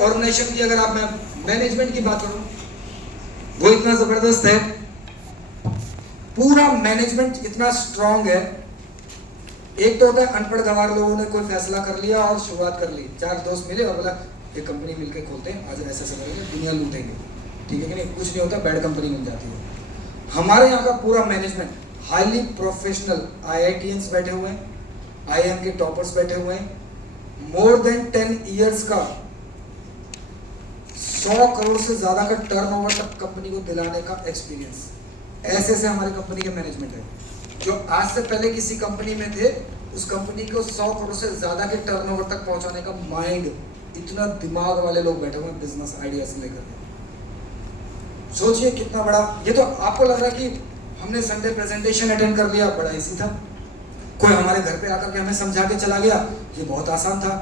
Organisation की अगर आप मैनेजमेंट की बात करूं, वो इतना जबरदस्त है, पूरा मैनेजमेंट इतना स्ट्रांग है। एक तो होता है अनपढ़ गंवार लोगों ने कोई फैसला कर लिया और शुरुआत कर ली, 4 दोस्त मिले और बोला ये कंपनी मिलके खोलते हैं, आज ऐसा करेंगे, दुनिया लूटेंगे, ठीक है कि नहीं, कुछ नहीं होता, बैड कंपनी बन जाती है। हमारे यहाँ का पूरा मैनेजमेंट हाईली प्रोफेशनल, IITians बैठे हुए हैं, IIM के टॉपर्स बैठे हुए हैं, मोर देन 10 इयर्स का 100 करोड़ से ज्यादा का टर्नओवर तक कंपनी को दिलाने का एक्सपीरियंस, ऐसे से हमारी कंपनी के मैनेजमेंट है। जो आज से पहले किसी कंपनी में थे, उस कंपनी को 100 करोड़ से ज्यादा के टर्नओवर तक पहुंचाने का माइंड, इतना दिमाग वाले लोग बैठे हुए हैं बिजनेस आइडिया से लेकर। सोचिए कितना बड़ा, ये तो आपको लग रहा है कि हमने संडे प्रेजेंटेशन अटेंड कर लिया, बड़ा इजी था, कोई हमारे घर पे आकर के हमें समझा के चला गया, ये बहुत आसान था,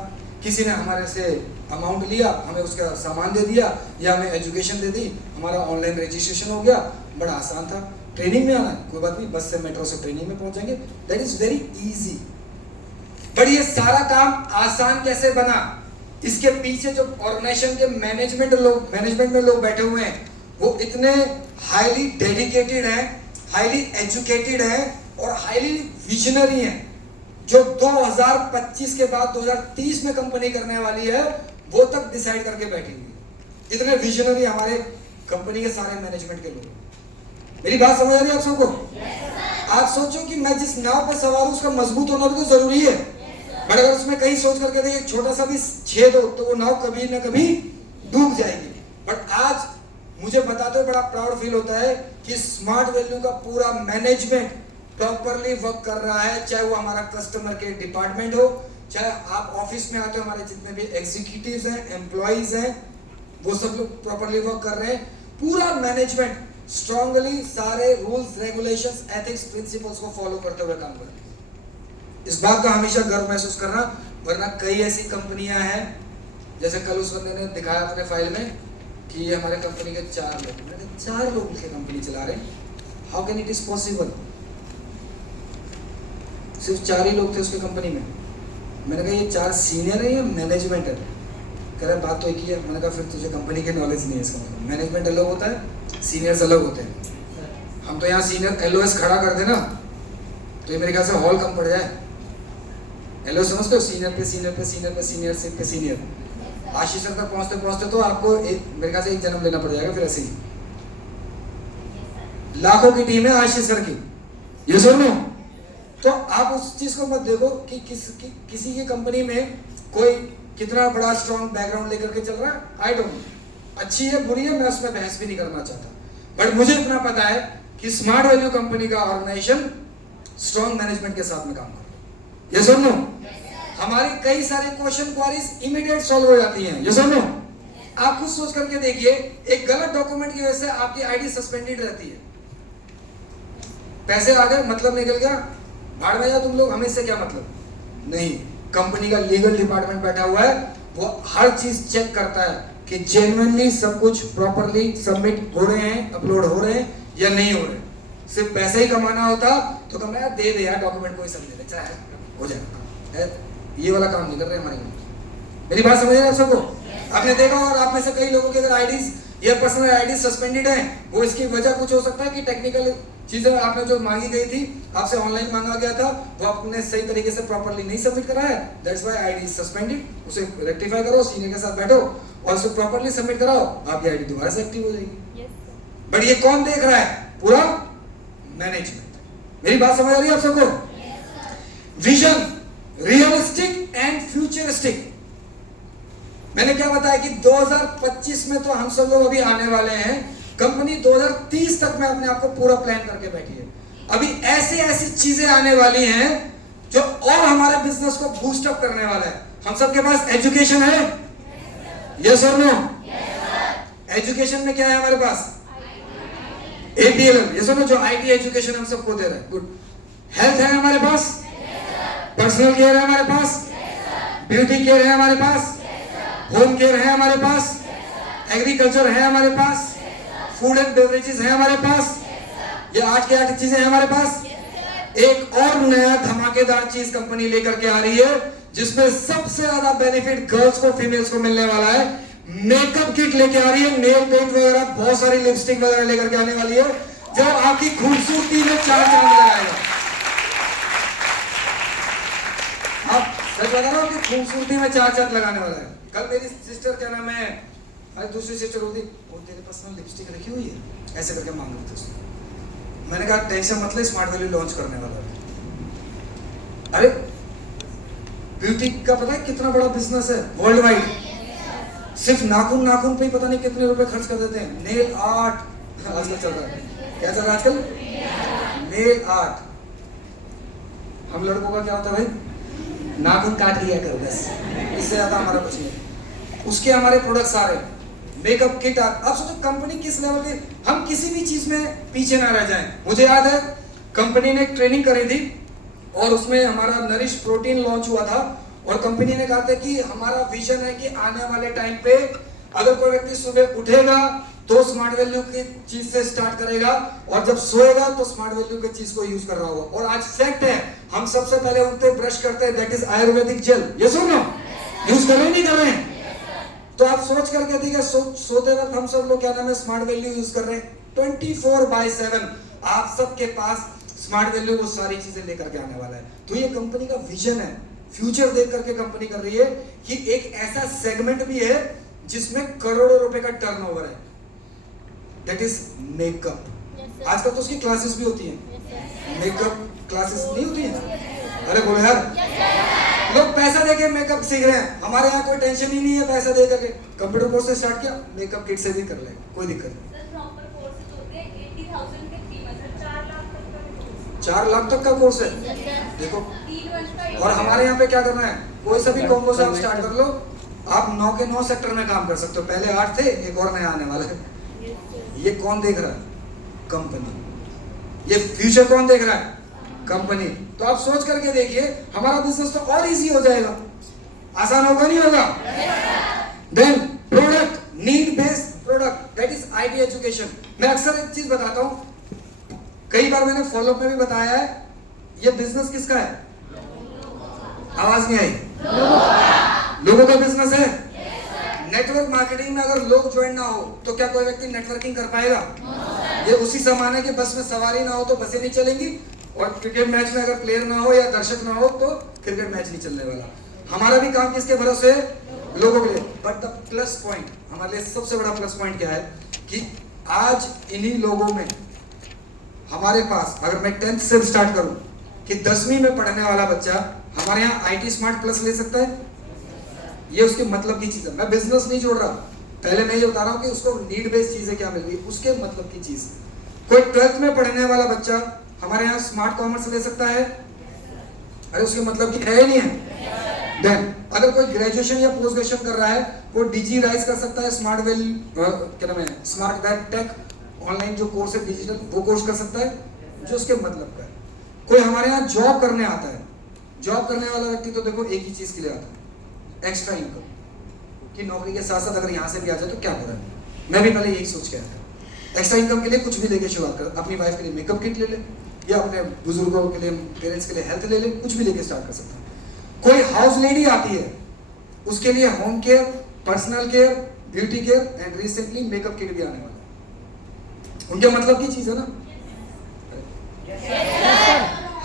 किसी ने हमारे से अमाउंट लिया, हमें उसका सामान दे दिया या हमें एजुकेशन दे दी, हमारा ऑनलाइन रजिस्ट्रेशन हो गया, बड़ा आसान था। ट्रेनिंग में आना है, कोई बात नहीं, बस से मेट्रो से ट्रेनिंग में पहुंचेंगे, that is very easy. But ये सारा काम आसान कैसे बना, इसके पीछे जो ऑर्गेनाइजेशन के मैनेजमेंट में लोग बैठे हुए हैं, वो इतने हाईली डेडिकेटेड हैं, हाईली एजुकेटेड हैं और हाईली विजनरी हैं, जो 2025 के बाद 2030 में कंपनी करने वाली है, वो तक डिसाइड करके बैठेंगे। इतने विजनरी हमारे कंपनी के सारे मैनेजमेंट के लोग। मेरी बात समझ आ रही है आप सबको? आप सोचो कि मैं जिस नाव पर सवार हूं, उसका मजबूत होना भी तो जरूरी है, बट अगर उसमें कहीं सोच करके देखिए छोटा सा भी छेद हो, तो वो नाव कभी ना कभी डूब जाएगी। बट आज मुझे बताते हुए बड़ा प्राउड फील होता है कि स्मार्ट वैल्यू का पूरा मैनेजमेंट प्रॉपरली वर्क कर रहा है, चाहे वो हमारा कस्टमर के डिपार्टमेंट हो, चाहे आप ऑफिस में आते हो, हमारे जितने भी एग्जीक्यूटिव्स हैं, एम्प्लॉइज हैं, वो सब लोग प्रॉपरली वर्क कर रहे हैं। पूरा मैनेजमेंट स्ट्रांगली सारे रूल्स, रेगुलेशंस, एथिक्स, प्रिंसिपल्स को फॉलो करते हुए काम कर रहे हैं। इस बात का हमेशा गर्व महसूस करना, वरना कई ऐसी कंपनियां हैं, जैसे कल उस बंदे ने दिखाया अपने फाइल में कि ये हमारे कंपनी के 4 लोग, मैंने कहा 4 लोग मिलकर कंपनी चला रहे हैं, how can it is possible? सिर्फ 4 ही लोग थे उसके कंपनी में। मैंने कहा ये 4 सीनियर है या मैनेजमेंट है? कह रहे बात तो एक ही है। मैंने कहा फिर तुझे कंपनी की नॉलेज नहीं है इसका मतलब। मैनेजमेंट अलग होता है, सीनियर्स अलग होते हैं। हम तो यहाँ सीनियर LOS खड़ा कर देना तो ये मेरे ख्याल से हॉल कम पड़ जाए। LOS समझते हो? सीनियर पे सीनियर पे सीनियर पे सीनियर से पे सीनियर। आशीष सर तक पहुँचते पहुँचते तो आपको मेरे ख्याल से 1 जन्म लेना पड़ जाएगा फिर ऐसे ही। लाखों की टीम है आशीष सर की, ये सुनो। तो आप उस चीज को मत देखो कि किसी की कंपनी में कोई कितना बड़ा स्ट्रॉन्ग बैकग्राउंड लेकर के चल रहा है। आई डोंट नो, अच्छी है बुरी है, मैं उसमें बहस भी नहीं करना चाहता, बट मुझे इतना पता है कि स्मार्ट वैल्यू कंपनी का ऑर्गेनाइजेशन स्ट्रॉन्ग मैनेजमेंट के साथ में काम कर रहा है। ये सुनो, हमारी कई सारे क्वेश्चन क्वारीज इमीडिएट सॉल्व हो जाती हैं। ये सुनो, आप खुद सोच करके देखिए, एक गलत डॉक्यूमेंट की वजह से आपकी आईडी सस्पेंडेड रहती है, पैसे आ गए, मतलब निकल गया, भाड़ में जाओ तुम लोग, हमें इससे क्या मतलब नहीं। कंपनी का लीगल डिपार्टमेंट बैठा हुआ है, वो हर चीज चेक करता है कि जेन्युइनली सब कुछ प्रॉपरली सबमिट हो रहे हैं, अपलोड हो रहे हैं या नहीं हो रहे। सिर्फ पैसे ही कमाना होता तो कम यार दे दे यार डॉक्यूमेंट, कोई समझ ले, चाहे हो जाएगा। ये वाला काम नहीं कर रहे हमारे। मेरी बात समझ रहे हैं आप सबको? आपने देखा और आप में से कई लोगों के अगर आईडीज या पर्सनल आईडी सस्पेंडेड है, वो इसकी वजह कुछ हो सकता है कि टेक्निकल चीजें आपने जो मांगी गई थी, आपसे ऑनलाइन मांगा गया था, वो आपने सही तरीके से प्रॉपरली नहीं सबमिट करा है, that's why ID is suspended. उसे रेक्टिफाई करो, सीनियर के साथ बैठो और उसे प्रॉपरली सबमिट कराओ, आपकी आईडी दोबारा से एक्टिव हो जाएगी। बट ये कौन देख रहा है? पूरा मैनेजमेंट। मेरी बात समझ आ रही है आप सबको? Vision realistic and futuristic. मैंने क्या बताया कि 2025 में तो हम सब लोग अभी आने वाले हैं, कंपनी 2030 तक में अपने आप को पूरा प्लान करके बैठी है। अभी ऐसी चीजें आने वाली हैं जो और हमारे बिजनेस को बूस्ट अप करने वाला है। हम सबके पास एजुकेशन है, यस और नो? एजुकेशन में क्या है हमारे पास? APLM, यस और नो? जो IT एजुकेशन हम सबको दे रहा है, गुड। हेल्थ है हमारे पास, पर्सनल केयर है हमारे पास, ब्यूटी केयर है हमारे पास, होम केयर है हमारे पास, एग्रीकल्चर है हमारे पास, फूड एंड बेवरेजेस है हमारे पास। ये 8 की 8 चीजें हैं हमारे पास। एक और नया धमाकेदार चीज कंपनी लेकर के आ रही है, जिसमें सबसे ज्यादा बेनिफिट गर्ल्स को, फीमेल्स को मिलने वाला है। मेकअप किट लेके आ रही है, नेल पेंट वगैरह, बहुत सारी लिपस्टिक वगैरह लेकर के आने वाली है, जो आपकी खूबसूरती में चार चांद लगाएगा। आप सच बता रहा हूँ कि खूबसूरती में चार चांद लगाने वाला है। कल मेरी सिस्टर, क्या नाम है, अरे दूसरी सिस्टर होती, वो तेरे पास में लिपस्टिक रखी हुई है, ऐसे करके मांग रही थी उसने। मैंने कहा टेंशन मत ले, स्मार्ट वैल्यू लॉन्च करने वाला है। अरे ब्यूटी का पता है कितना बड़ा बिजनेस है वर्ल्ड वाइड। सिर्फ नाखून नाखून पे ही पता नहीं कितने रुपए खर्च कर देते हैं। नेल आर्ट आजकल चल रहा है, क्या चल रहा है आजकल? Nail art. हम लड़कों का क्या होता है भाई, नाखून काट लिया करो बस, इससे ज्यादा हमारा कुछ नहीं। उसके हमारे प्रोडक्ट्स आ रहे हैं, मेकअप किट। अब सोचो कंपनी किस लेवल की, हम किसी भी चीज में पीछे ना रह जाएं। मुझे याद है कंपनी ने एक ट्रेनिंग करी थी और उसमें हमारा नरिश प्रोटीन लॉन्च हुआ था, और कंपनी ने कहा था कि हमारा विजन है कि आने वाले टाइम पे अगर कोई व्यक्ति सुबह उठेगा तो स्मार्ट वैल्यू की चीज से स्टार्ट करेगा, और जब सोएगा तो स्मार्ट वैल्यू की चीज को यूज कर रहा होगा। और आज फैक्ट है, हम सबसे पहले उठते ब्रश करते हैं, दैट इज आयुर्वेदिक जेल। ये सुनो, यूज कर रहे नहीं कर रहे हैं? तो आप सोच करके देखिए, सोते वक्त हम सब लोग क्या नाम है, स्मार्ट वैल्यू यूज कर रहे हैं 24/7। आप सबके पास स्मार्ट वैल्यू वो सारी चीजें लेकर के आने वाला है। तो ये कंपनी का विजन है, फ्यूचर देख करके कंपनी कर रही है कि एक ऐसा सेगमेंट भी है जिसमें करोड़ों रुपए का टर्नओवर है, दैट इज मेकअप। आजकल तो उसकी क्लासेस भी होती हैं, मेकअप क्लासेस नहीं होती हैं? अरे बोलो यार, लोग पैसा देके मेकअप सीख रहे हैं। हमारे यहाँ कोई टेंशन ही नहीं है पैसा दे करके। कंप्यूटर कोर्स से स्टार्ट किया, मेकअप किट से भी कर ले, कोई दिक्कत नहीं। 4 लाख तक का कोर्स है, देखो। और हमारे यहाँ पे क्या करना है, कोई सा भी कॉम्बो से आप स्टार्ट कर लो, आप 9 के 9 सेक्टर में काम कर सकते हो। पहले 8 थे, एक और नया आने वाला है। ये कौन देख रहा है? कंपनी। ये फ्यूचर कौन देख रहा है? कंपनी। तो आप सोच करके देखिए, हमारा बिजनेस तो और इजी हो जाएगा। आसान होगा नहीं होगा? Then product, need based product, that is IT education. मैं अक्सर एक चीज बताता हूँ, कई बार मैंने फॉलोअप में भी बताया है, ये बिजनेस किसका है? आवाज नहीं आई? लोगों का बिजनेस है। नेटवर्क मार्केटिंग में अगर लोग ज्वाइन ना हो तो क्या कोई व्यक्ति नेटवर्किंग कर पाएगा? ये उसी समान है कि बस में सवारी ना हो तो बसें नहीं चलेंगी, और क्रिकेट मैच में अगर प्लेयर ना हो या दर्शक ना हो तो क्रिकेट मैच नहीं चलने वाला। हमारा भी काम किसके भरोसे है? लोगों के लिए। बट द प्लस पॉइंट, हमारे लिए सबसे बड़ा प्लस पॉइंट क्या है कि आज इन्हीं लोगों में हमारे पास, अगर मैं 10th से स्टार्ट करूं कि 10वीं में पढ़ने वाला बच्चा हमारे यहाँ आईटी स्मार्ट प्लस ले सकता है। ये उसके मतलब की चीज है। मैं बिजनेस नहीं जोड़ रहा, पहले मैं ये बता रहा हूँ कि उसको नीड बेस्ड चीजें क्या मिल रही है, उसके मतलब की चीज। कोई 12th में पढ़ने वाला बच्चा हमारे यहाँ स्मार्ट कॉमर्स ले सकता है। अरे उसके मतलब की है ही नहीं है। देन अगर कोई ग्रेजुएशन या पोस्ट ग्रेजुएशन कर रहा है, वो डिजी राइज कर सकता है, स्मार्ट वेल क्या नाम है, स्मार्ट टेक ऑनलाइन जो कोर्स है डिजिटल, वो कोर्स कर सकता है जो उसके मतलब का है। कोई हमारे यहाँ जॉब करने आता है, जॉब करने वाला व्यक्ति तो देखो एक ही चीज के लिए आता है, एक्स्ट्रा इनकम, कि नौकरी के साथ साथ अगर यहाँ से भी आ जाए तो क्या बुरा है। मैं भी पहले यही सोच के आया था, एक्स्ट्रा इनकम के लिए कुछ भी लेके शुरुआत कर। अपनी वाइफ के लिए मेकअप किट ले ले, या अपने बुजुर्गों के लिए, पेरेंट्स के लिए हेल्थ ले ले, कुछ भी लेके स्टार्ट कर सकते हैं। कोई हाउस लेडी आती है, उसके लिए home care, personal care, beauty care and recently makeup kit भी आने वाला है। उनके मतलब की चीज है ना,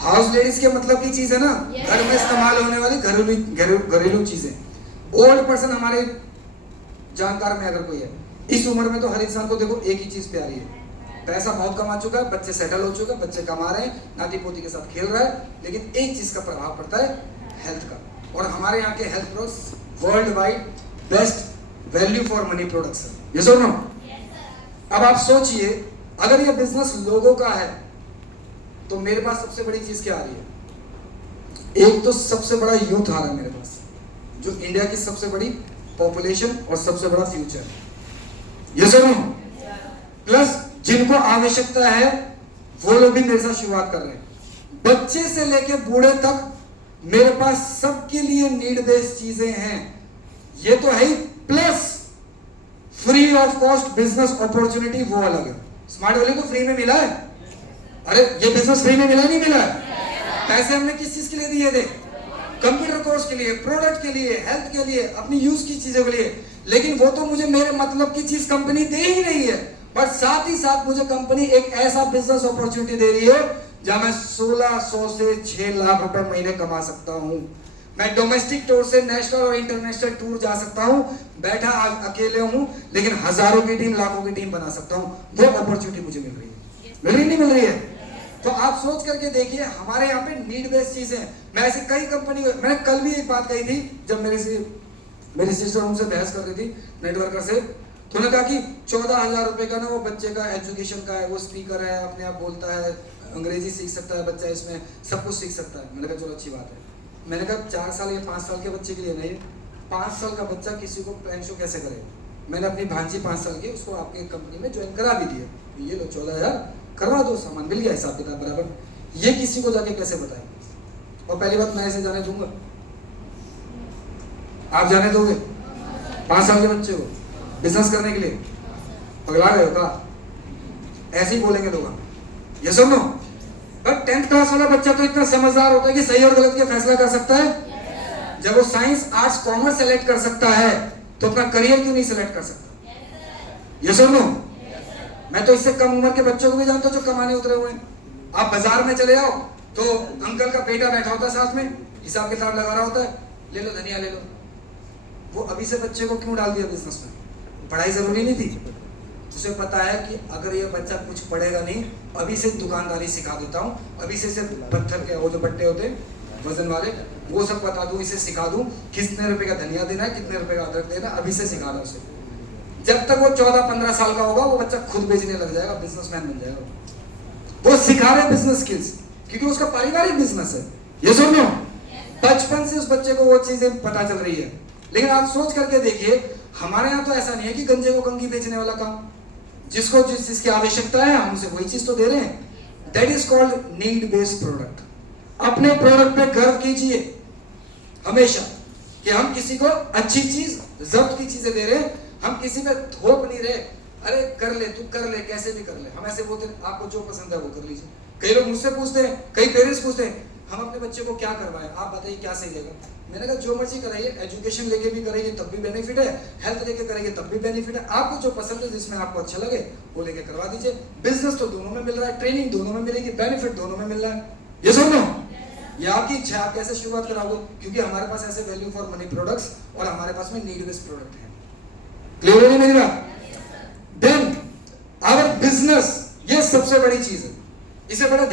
हाउस लेडीज के मतलब की चीज है ना, घर में इस्तेमाल होने वाली घरेलू चीजें। ओल्ड पर्सन हमारे जानकार में अगर कोई है, इस उम्र में तो हर इंसान को देखो एक ही चीज प्यारी है, पैसा बहुत कमा चुका है, बच्चे सेटल हो चुके हैं, बच्चे कमा रहे हैं, नाती पोती के साथ खेल रहा है, लेकिन एक चीज का प्रभाव पड़ता है, हेल्थ का। और हमारे यहाँ के health products world wide best value for money products है। ये सुनो, अब आप सोचिए, अगर ये बिजनेस लोगों का है तो मेरे पास सबसे बड़ी चीज क्या आ रही है? एक तो सबसे बड़ा यूथ आ रहा है मेरे पास, जो इंडिया की सबसे बड़ी पॉपुलेशन और सबसे बड़ा फ्यूचर। ये सुनो, प्लस जिनको आवश्यकता है वो लोग भी मेरे साथ शुरुआत कर रहे हैं। बच्चे से लेके बूढ़े तक मेरे पास सबके लिए नीड बेस्ड चीजें हैं। ये तो है ही, plus free of cost business opportunity वो अलग है। स्मार्ट वैल्यू तो फ्री में मिला है। अरे ये बिजनेस फ्री में मिला नहीं मिला है? पैसे हमने किस चीज के लिए दिए थे? कंप्यूटर कोर्स के लिए, प्रोडक्ट के लिए, हेल्थ के लिए, अपनी यूज की चीजों के लिए। लेकिन वो तो मुझे मेरे मतलब की चीज कंपनी दे ही रही है, बट साथ ही साथ मुझे कंपनी एक ऐसा बिजनेस अपॉर्चुनिटी दे रही है जहां मैं 1600 से 6 लाख रुपए महीने कमा सकता हूं। मैं डोमेस्टिक टूर से नेशनल और इंटरनेशनल टूर जा सकता हूं, बैठा अकेले हूं, लेकिन हजारों की टीम, लाखों की टीम बना सकता हूं। वो अपॉर्चुनिटी मुझे मिल रही है, मिल रही नहीं मिल रही है? तो आप सोच करके देखिए, हमारे यहाँ पे नीड बेस्ड चीजें हैं। मैं ऐसे कई कंपनी, मैंने कल भी एक बात कही थी, जब मेरी सिस्टर उनसे बहस कर रही थी नेटवर्कर से, तो उन्होंने कहा कि 14,000 रुपए का ना वो बच्चे का एजुकेशन का है, वो स्पीकर है, अपने आप बोलता है, अंग्रेजी सीख सकता है बच्चा, इसमें सब कुछ सीख सकता है। मैंने कहा चलो अच्छी बात है। मैंने कहा 4 साल या 5 साल के बच्चे के लिए नहीं, 5 साल का बच्चा किसी को प्लान शो कैसे करे। मैंने अपनी भांजी 5 साल की, उसको आपके कंपनी में ज्वाइन करा भी दिया, ये लो 14,000 करवा दो, सामान मिल गया, हिसाब किताब बराबर। ये किसी को जाके कैसे बताएं? और पहली बात, मैं इसे जाने दूंगा? आप जाने दोगे 5 साल के बच्चे को बिजनेस करने के लिए? पगला गए हो का? ऐसे ही बोलेंगे लोग, ये सुनो। पर 10th क्लास वाला बच्चा तो इतना समझदार होता है कि सही और गलत का फैसला कर सकता है। जब वो साइंस, आर्ट्स, कॉमर्स सेलेक्ट कर सकता है, तो अपना करियर क्यों नहीं सेलेक्ट कर सकता? ये सुनो। मैं तो इससे कम उम्र के बच्चों को भी जानता हूं जो कमाने उतरे हुए हैं। आप बाजार में चले जाओ तो अंकल का बेटा बैठा होता है साथ में, हिसाब किताब लगा रहा होता है, ले लो धनिया ले लो। वो अभी से बच्चे को क्यों डाल दिया बिजनेस में? पढ़ाई जरूरी नहीं थी? उसे पता है कि अगर ये बच्चा कुछ पढ़ेगा नहीं, अभी से दुकानदारी सिखा देता हूँ, अभी से पत्थर के वो जो बट्टे होते वजन वाले, वो सब बता दूं, इसे सिखा दूं कितने रुपए का धनिया देना है, कितने रुपए का अदरक देना, अभी से सिखा रहा उसे। जब तक वो 14-15 साल का होगा, वो बच्चा खुद बेचने लग जाएगा, बिजनेसमैन बन जाएगा। वो सिखा रहे बिजनेस स्किल्स, क्योंकि उसका पारिवारिक बिजनेस है। ये सुन लो, बचपन से उस बच्चे को वो चीजें पता चल रही है। लेकिन आप सोच करके देखिए, हमारे यहाँ तो ऐसा नहीं है कि गंजे को कंघी बेचने वाला काम, जिसको जिस चीज की आवश्यकता है हम उसे वही चीज तो दे रहे हैं। That is called need based product. अपने प्रोडक्ट पे गर्व कीजिए हमेशा कि हम किसी को अच्छी चीज, जब्त की चीजें दे रहे हैं, हम किसी पे थोप नहीं रहे। अरे कर ले, तू कर ले, कैसे भी कर ले। हम ऐसे बोलते हैं, आपको जो पसंद है वो कर लीजिए। कई लोग मुझसे पूछते हैं, कई पेरेंट्स पूछते हैं, हम अपने बच्चे को क्या करवाएं, आप बताइए क्या सही रहेगा। मैंने कहा जो मर्जी कराइए, एजुकेशन लेके भी कराइए तब भी बेनिफिट है, हेल्थ लेके कराइए तब भी बेनिफिट है। आपको जो पसंद है, जिसमें आपको अच्छा लगे वो लेके करवा दीजिए। बिजनेस तो दोनों में मिल रहा है, ट्रेनिंग दोनों में मिलेगी, बेनिफिट दोनों में मिल रहा है। ये सुन लो, ये आपकी इच्छा, आप कैसे शुरुआत कराओगे, क्योंकि हमारे पास ऐसे वैल्यू फॉर मनी प्रोडक्ट्स और हमारे पास में नीड बेस्ड प्रोडक्ट है। क्लियर है मेरी बात? देन आवर बिजनेस, ये सबसे बड़ी चीज है, इसे बड़ा